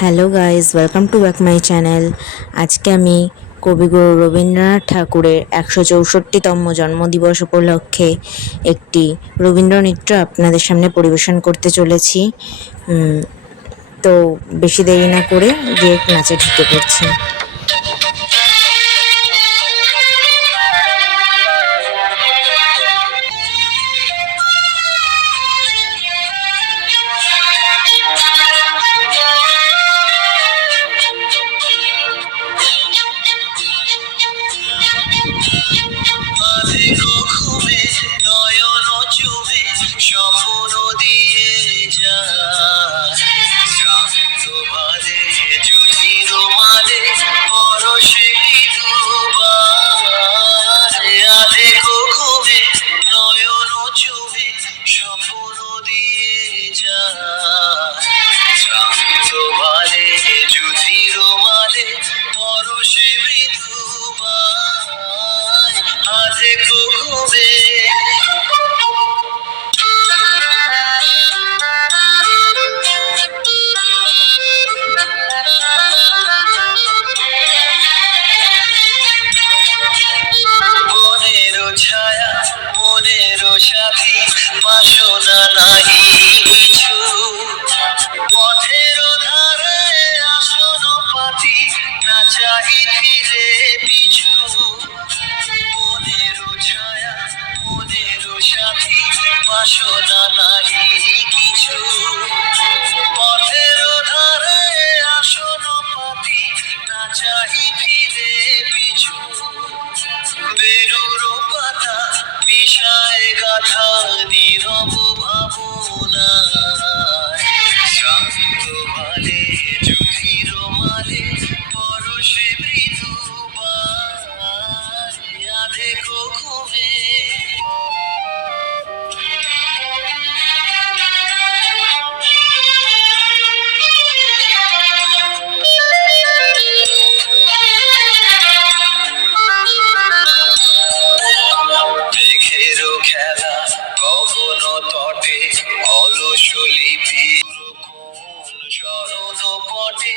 Hello guys, welcome to back my channel. আজকে আমি কবিগুরু রবীন্দ্রনাথ ঠাকুরের 164তম জন্মদিবস উপলক্ষে একটি রবীন্দ্র নৃত্য আপনাদের সামনে পরিবেশন করতে চলেছি। তো বেশি দেরি না করে ডিরেক্ট নাচে ঢুকে পড়ছি। বাসনা নাহি কিছু, পথের ধারে আসন পাতি না চাহি ফিরে পিছু। মনের ছায়া মনের সাথী বাসনা নাহি কিছু, পথের ধারে আসন পাতি না চাহি ফিরে পিছু। বেরুর পাতা মিশায় গাথা নীরব ভাবনা, শান্ত ভালে যুধির মালে পরশে মৃদু দেখো ঘুমে। খেলা গগন তটে অলস লিপি, শরণ পটে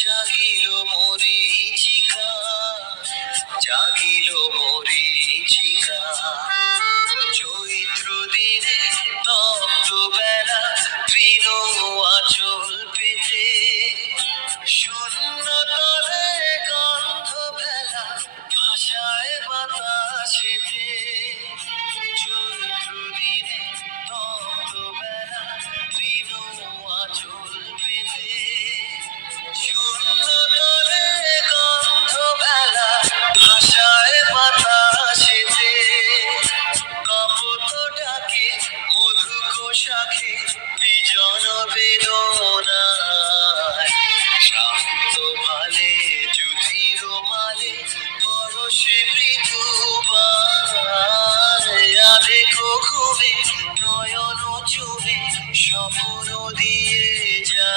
জাগিল মরীচিকা, জাগিল মরীচিকা। চৈত্র দিনে তপ্ত বেলা তৃণ আঁচল পেতে, শূন্য তলে গন্ধ বেলা ভাষায় বাতাসেতে। চৈত্র দিনে তপ্ত বেলা তৃণ আঁচল পেতে, শূন্য তলে গন্ধ বেলা ভাষায় বাতাসেতে। কপট ডাকে মধুক শাখে বিজন বেদনায়, শান্ত ভালে যুধির মালে পরশে মৃদু দেখো ঘুমে নয়ন চুমে স্বপ্ন দিয়ে যা।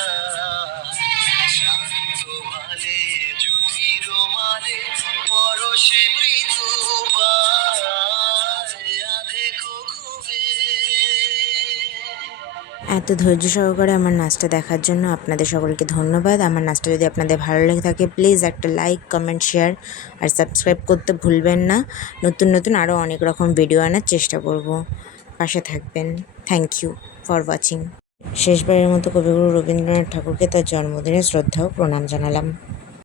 শান্ত ভালে যুধির মালে পরশে মৃদু দেখো ঘুমে। এত ধৈর্য সহকারে আমার নাচটা দেখার জন্য আপনাদের সকলকে ধন্যবাদ। আমার নাচটা যদি আপনাদের ভালো লেগে থাকে প্লিজ একটা লাইক, কমেন্ট, শেয়ার আর সাবস্ক্রাইব করতে ভুলবেন না। নতুন নতুন আরও অনেক রকম ভিডিও আনার চেষ্টা করব, পাশে থাকবেন। Thank you for watching. শেষবারের মতো কবিগুরু রবীন্দ্রনাথ ঠাকুরকে তার জন্মদিনে শ্রদ্ধা ও প্রণাম জানালাম।